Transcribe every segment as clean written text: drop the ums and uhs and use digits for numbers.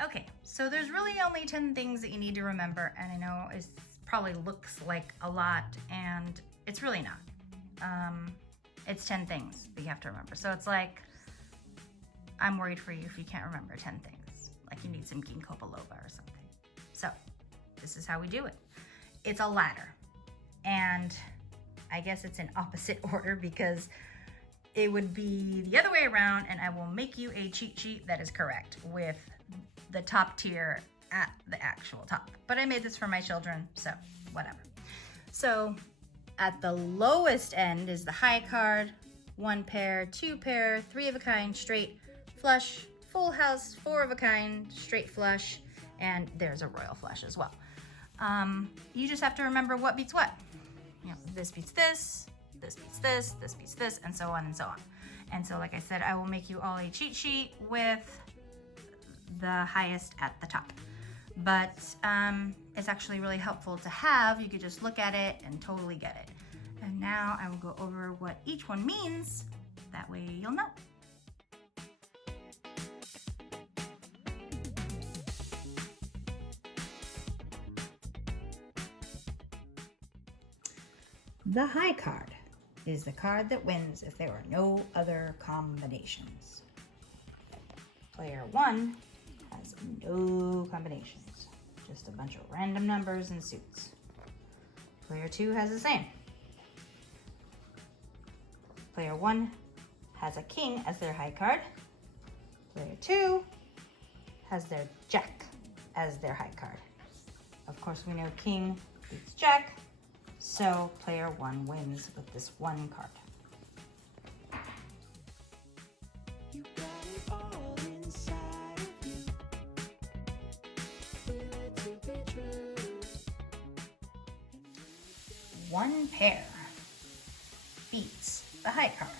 Okay, so there's really only 10 things that you need to remember, and I know it probably looks like a lot, and it's really not. It's 10 things that you have to remember. So it's like, I'm worried for you if you can't remember 10 things. Like you need some ginkgo biloba or something. So this is how we do it. It's a ladder, and I guess it's in opposite order because it would be the other way around, and I will make you a cheat sheet that is correct with the top tier at the actual top. But I made this for my children, so whatever. So at the lowest end is the high card, 1 pair, 2 pair, 3 of a kind, straight, flush, full house, 4 of a kind, straight flush, and there's a royal flush as well. You just have to remember what beats what. You know, this beats this, this beats this, this beats this, and so on and so on. And so, like I said, I will make you all a cheat sheet with the highest at the top. But it's actually really helpful to have. You could just look at it and totally get it. And now I will go over what each one means. That way you'll know. The high card is the card that wins if there are no other combinations. Player 1 has no combinations, just a bunch of random numbers and suits. Player 2 has the same. Player 1 has a king as their high card. Player 2 has their jack as their high card. Of course, we know king beats jack, so player 1 wins with this one card. One pair beats the high card.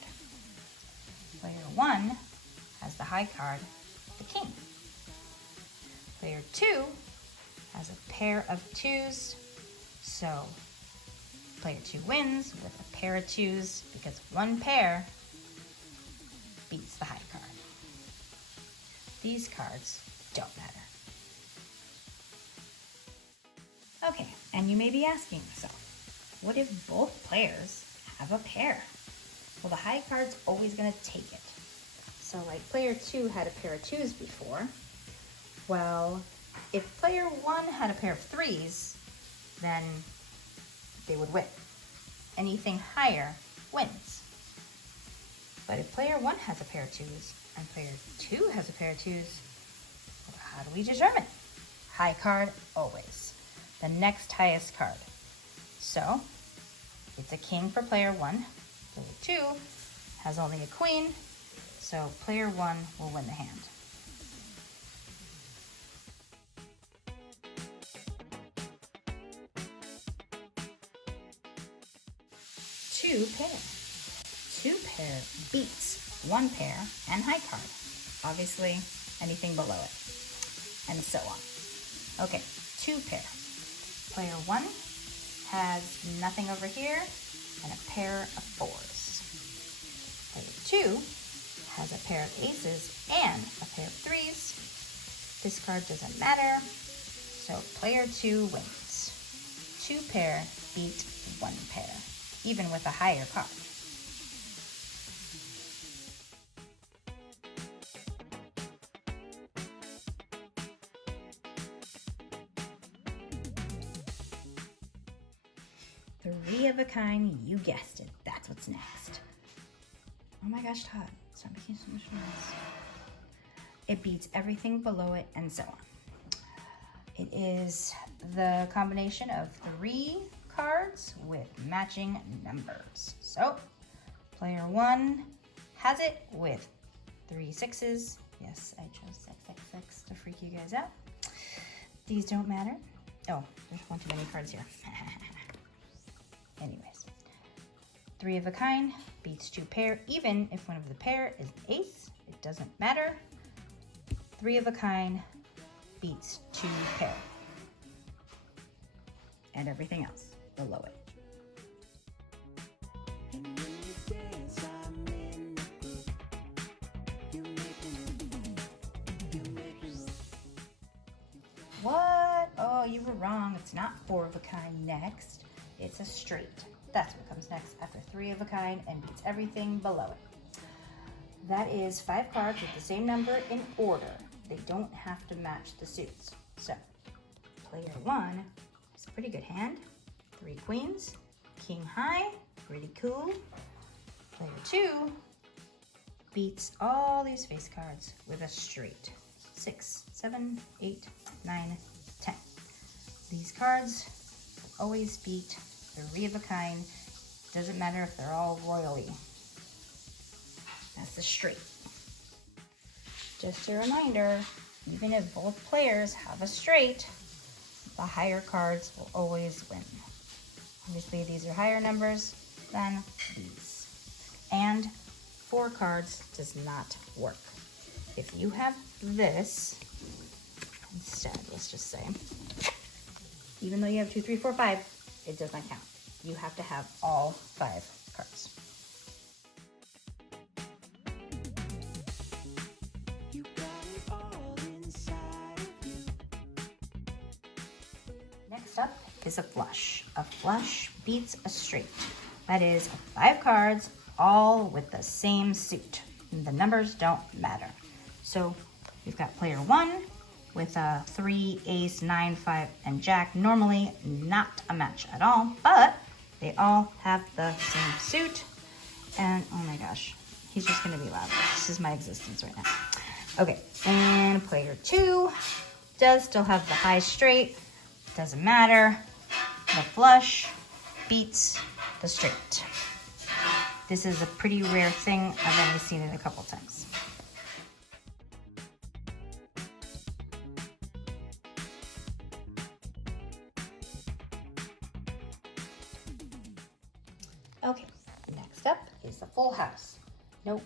Player 1 has the high card, the king. Player 2 has a pair of 2s, so player 2 wins with a pair of 2s because one pair beats the high card. These cards don't matter. Okay, and you may be asking yourself, what if both players have a pair? Well, the high card's always going to take it. So like player 2 had a pair of 2s before. Well, if player 1 had a pair of 3s, then they would win. Anything higher wins. But if player 1 has a pair of 2s and player 2 has a pair of 2s, well, how do we determine? High card always. The next highest card. So it's a king for player 1. Player 2 has only a queen, so player 1 will win the hand. Two pair beats one pair and high card. Obviously, anything below it, and so on. Okay, 2 pair. Player 1 has nothing over here and a pair of 4s. Player 2 has a pair of aces and a pair of 3s. This card doesn't matter, so player 2 wins. 2 pair beat 1 pair, even with a higher card. Three of a kind, you guessed it. That's what's next. Oh my gosh, Todd, stop making so much noise. It beats everything below it and so on. It is the combination of 3 cards with matching numbers. So, player 1 has it with 3 6s. Yes, I chose 666 to freak you guys out. These don't matter. Oh, there's one too many cards here. Anyways, 3 of a kind beats 2 pair, even if one of the pair is an ace, it doesn't matter. 3 of a kind beats 2 pair. And everything else below it. What? Oh, you were wrong. It's not 4 of a kind next. It's a straight. That's what comes next after 3 of a kind and beats everything below it. That is 5 cards with the same number in order. They don't have to match the suits. So, player 1 is a pretty good hand. 3 queens, king high, pretty cool. Player 2 beats all these face cards with a straight. 6, 7, 8, 9, 10. These cards always beat 3 of a kind. Doesn't matter if they're all royally. That's the straight. Just a reminder, even if both players have a straight, the higher cards will always win. Obviously, these are higher numbers than these. And 4 cards does not work. If you have this instead, let's just say, even though you have 2, 3, 4, 5, it does not count. You have to have all 5 cards. Next up is a flush. A flush beats a straight. That is 5 cards, all with the same suit. The numbers don't matter. So we've got player 1 with a 3, ace, 9, 5, and jack. Normally not a match at all, but they all have the same suit. And oh my gosh, he's just gonna be loud. This is my existence right now. Okay, and player 2 does still have the high straight. Doesn't matter. The flush beats the straight. This is a pretty rare thing. I've only seen it a couple times. Okay, next up is the full house. Nope,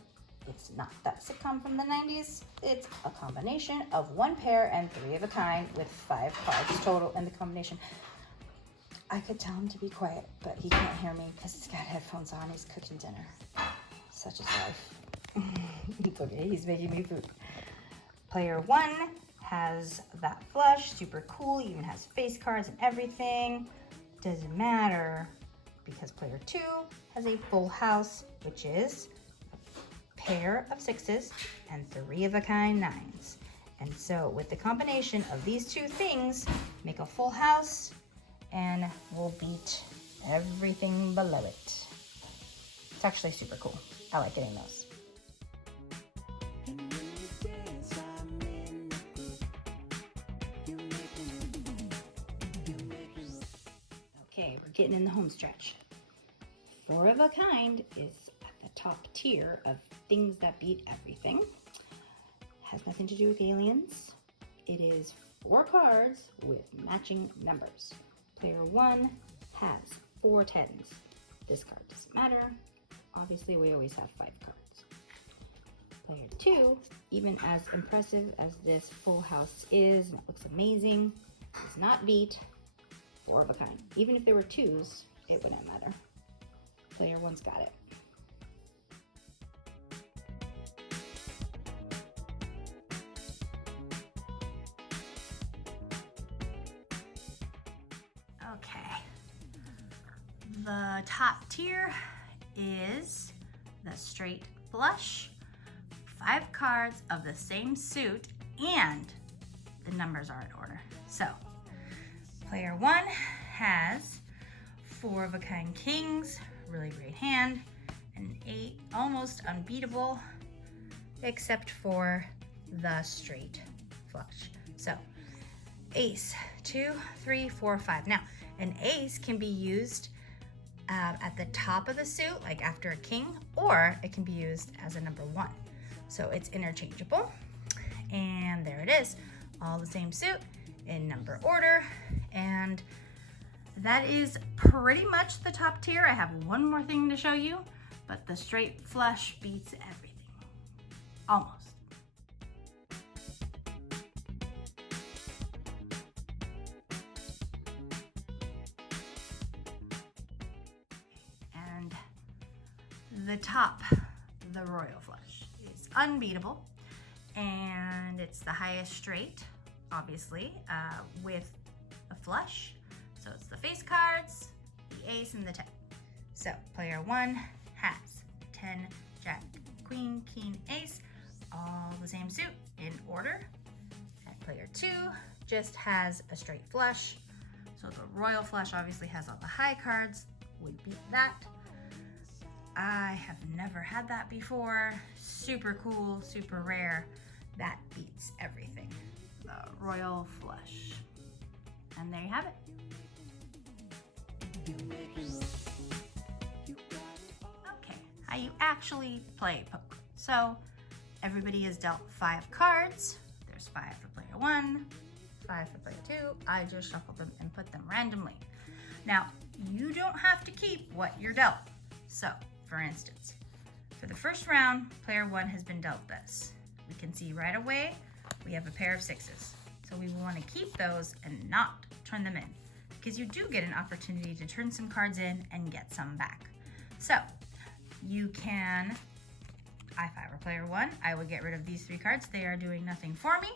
it's not that sitcom from the 90s. It's a combination of 1 pair and 3 of a kind with 5 cards total in the combination. I could tell him to be quiet, but he can't hear me because he's got headphones on. He's cooking dinner. Such is life. It's okay, he's making me food. Player 1 has that flush, super cool, even has face cards and everything. Doesn't matter because player 2 has a full house, which is a pair of 6s and 3 of a kind 9s. And so with the combination of these 2 things, make a full house and we'll beat everything below it. It's actually super cool. I like getting those. Okay, we're getting in the home stretch. 4 of a kind is at the top tier of things that beat everything. Has nothing to do with aliens. It is 4 cards with matching numbers. Player 1 has 4 10s. This card doesn't matter. Obviously, we always have 5 cards. Player 2, even as impressive as this full house is, and it looks amazing, does not beat 4 of a kind. Even if there were 2s, it wouldn't matter. Player 1's got it. Okay. The top tier is the straight flush, 5 cards of the same suit, and the numbers are in order. So, player 1 has 4 of a kind kings, really great hand, an 8, almost unbeatable, except for the straight flush. So, ace, 2, 3, 4, 5. Now, an ace can be used at the top of the suit, like after a king, or it can be used as a number 1. So it's interchangeable. And there it is, all the same suit in number order. And that is pretty much the top tier. I have one more thing to show you, but the straight flush beats everything. Almost. And the top, the royal flush, is unbeatable, and it's the highest straight. obviously, with a flush. So it's the face cards, the ace, and the 10. So player 1 has 10, jack, queen, king, ace, all the same suit in order. And player 2 just has a straight flush. So the royal flush obviously has all the high cards. We beat that. I have never had that before. Super cool, super rare. That beats everything. The royal flush. And there you have it. Okay, how you actually play poker. So everybody is dealt 5 cards. There's 5 for player 1, 5 for player 2. I just shuffled them and put them randomly. Now, you don't have to keep what you're dealt. So, for instance, for the first round, player 1 has been dealt this. We can see right away we have a pair of 6s. So we want to keep those and not turn them in, because you do get an opportunity to turn some cards in and get some back. So you can, if I were player 1, I would get rid of these 3 cards. They are doing nothing for me.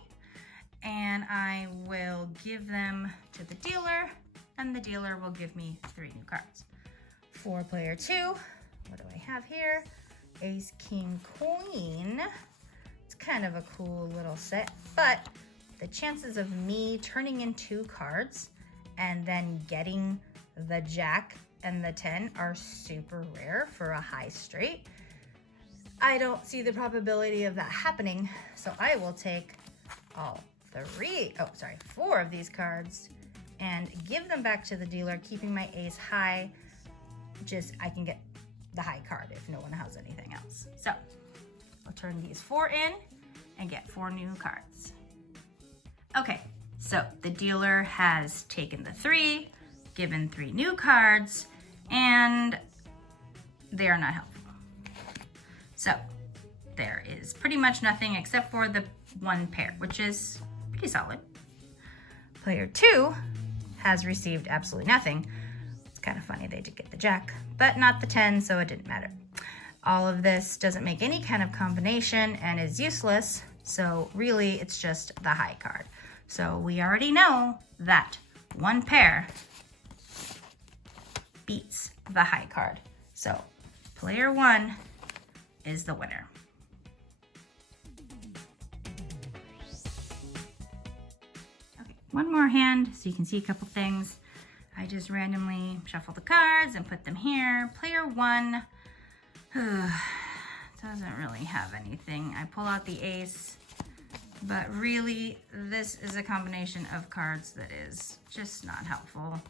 And I will give them to the dealer, and the dealer will give me 3 new cards. For player 2, what do I have here? Ace, king, queen. It's kind of a cool little set, but the chances of me turning in 2 cards and then getting the jack and the 10 are super rare for a high straight. I don't see the probability of that happening, so I will take all 4 of these cards and give them back to the dealer, keeping my ace high. Just, I can get the high card if no one has anything else. So I'll turn these 4 in and get 4 new cards. Okay, so the dealer has taken the 3, given 3 new cards, and they are not helpful. So there is pretty much nothing except for the 1 pair, which is pretty solid. Player 2 has received absolutely nothing. It's kind of funny, they did get the jack, but not the 10, so it didn't matter. All of this doesn't make any kind of combination and is useless, so really it's just the high card. So we already know that 1 pair beats the high card. So player 1 is the winner. Okay, one more hand so you can see a couple things. I just randomly shuffle the cards and put them here. Player 1 doesn't really have anything. I pull out the ace, but really this is a combination of cards that is just not helpful.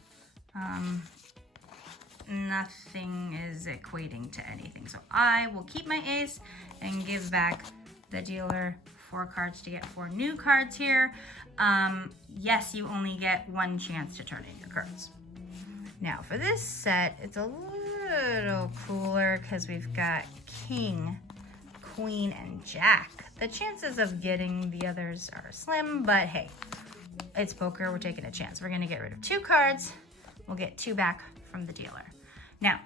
Nothing is equating to anything. So I will keep my ace and give back the dealer 4 cards to get 4 new cards here. Yes, you only get 1 chance to turn in your cards. Now for this set, it's a little cooler because we've got king, queen, and jack. The chances of getting the others are slim, but hey, it's poker, we're taking a chance. We're gonna get rid of 2 cards. We'll get 2 back from the dealer. Now,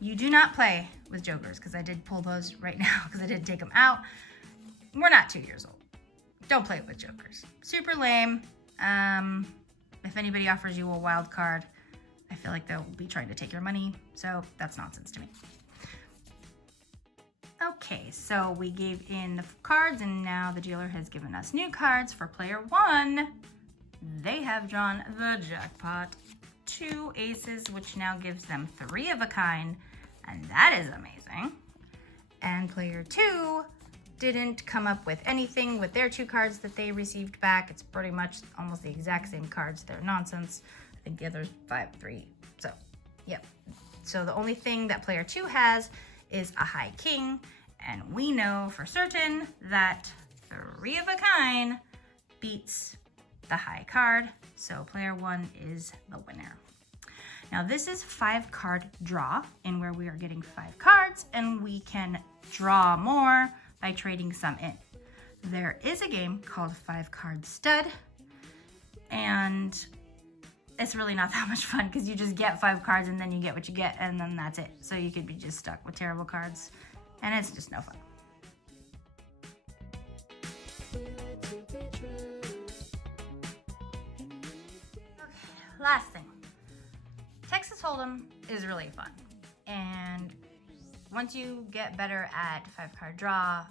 you do not play with jokers, because I did pull those right now because I did take them out. We're not 2 years old. Don't play with jokers. Super lame. If anybody offers you a wild card, I feel like they'll be trying to take your money, so that's nonsense to me. Okay, so we gave in the cards, and now the dealer has given us new cards. For player 1, they have drawn the jackpot. 2 aces, which now gives them 3 of a kind, and that is amazing. And player 2 didn't come up with anything with their 2 cards that they received back. It's pretty much almost the exact same cards. They're nonsense. I think the other's 5, 3. So, yep. So the only thing that player 2 has is a high king, and we know for certain that 3 of a kind beats the high card. So player 1 is the winner. Now this is 5 card draw, in where we are getting 5 cards and we can draw more by trading some in. There is a game called 5 card stud, and it's really not that much fun because you just get 5 cards and then you get what you get and then that's it. So you could be just stuck with terrible cards and it's just no fun. last thing. Texas Hold'em is really fun. And once you get better at 5-card draw,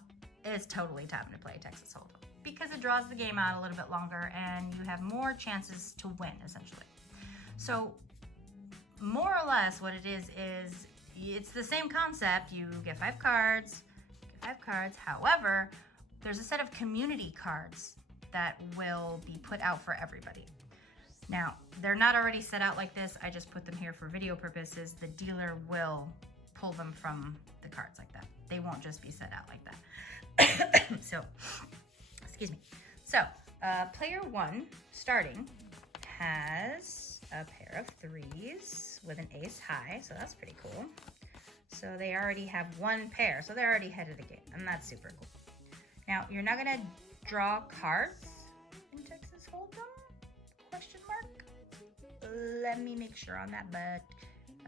it's totally time to play Texas Hold'em because it draws the game out a little bit longer and you have more chances to win, essentially. So more or less what it is it's the same concept. You get 5 cards, However, there's a set of community cards that will be put out for everybody. Now, they're not already set out like this. I just put them here for video purposes. The dealer will pull them from the cards like that. They won't just be set out like that. So, excuse me. So, player 1, starting, has a pair of 3s with an ace high, so that's pretty cool. So they already have 1 pair, so they're already ahead of the game, and that's super cool. Now, you're not gonna draw cards in Texas Hold'em? Question mark? Let me make sure on that, but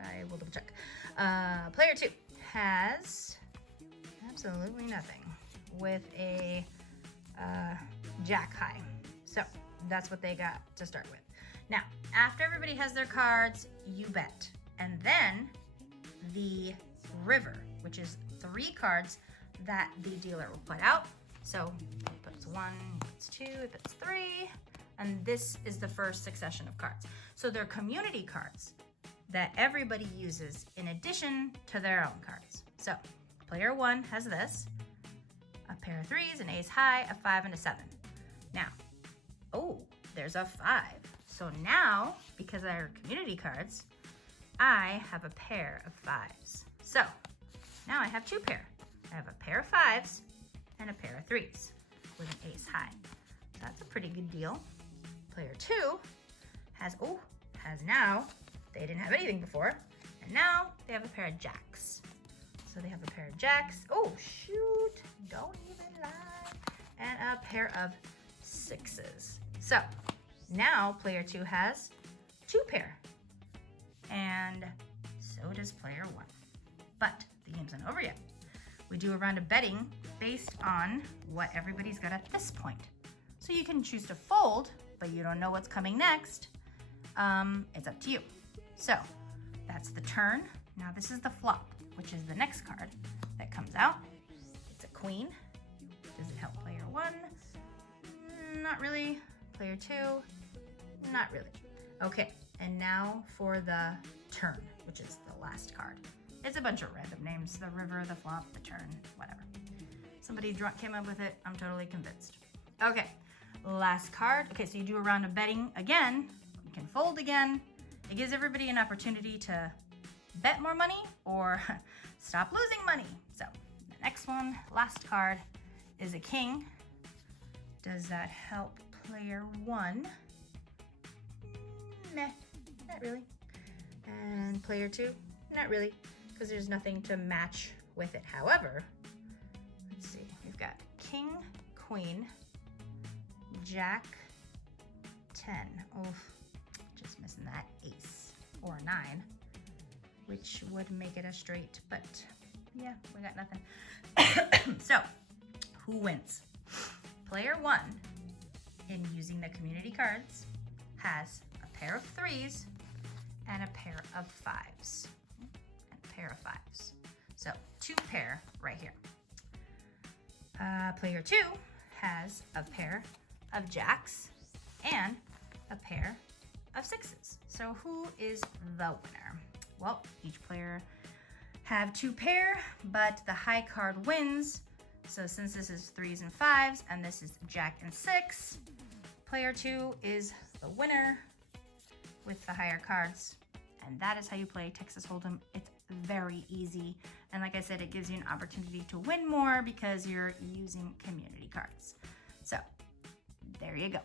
I will double check. Player 2 has absolutely nothing with a jack high. So that's what they got to start with. Now, after everybody has their cards, you bet. And then the river, which is 3 cards that the dealer will put out. So he puts 1, he puts 2, he puts 3, and this is the first succession of cards. So they're community cards that everybody uses in addition to their own cards. So player 1 has this, a pair of 3s, an ace high, a 5, and a 7. Now, oh, there's a 5. So now, because I are community cards, I have a pair of 5s. So now I have 2 pair. I have a pair of 5s and a pair of 3s with an ace high. So that's a pretty good deal. Player 2 has now, they didn't have anything before, and now they have a pair of jacks. So they have a pair of jacks. Oh, shoot, don't even lie. And a pair of 6s. So now player 2 has 2 pair. And so does player 1. But the game's not over yet. We do a round of betting based on what everybody's got at this point. So you can choose to fold, but you don't know what's coming next. It's up to you. So that's the turn. Now this is the flop, which is the next card that comes out. It's a queen. Does it help player 1? Not really. Player 2? Not really. Okay, and now for the turn, which is the last card. It's a bunch of random names. The river, the flop, the turn, whatever. Somebody drunk came up with it. I'm totally convinced. Okay, last card. Okay, so you do a round of betting again. You can fold again. It gives everybody an opportunity to bet more money or stop losing money. So the next one, last card, is a king. Does that help player 1? Meh, not really. And player 2? Not really, because there's nothing to match with it. However, let's see, we've got king, queen, jack, 10. Oof, just missing that ace or 9, which would make it a straight, but yeah, we got nothing. So, who wins? Player 1, in using the community cards, has a pair of 3s and a pair of 5s. And a pair of 5s. So 2 pair right here. Player 2 has a pair of jacks and a pair of 6s. So who is the winner? Well, each player have 2 pair, but the high card wins. So since this is 3s and 5s and this is jack and 6, player 2 is the winner with the higher cards. And that is how you play Texas Hold'em. It's very easy. And like I said, it gives you an opportunity to win more because you're using community cards. So there you go.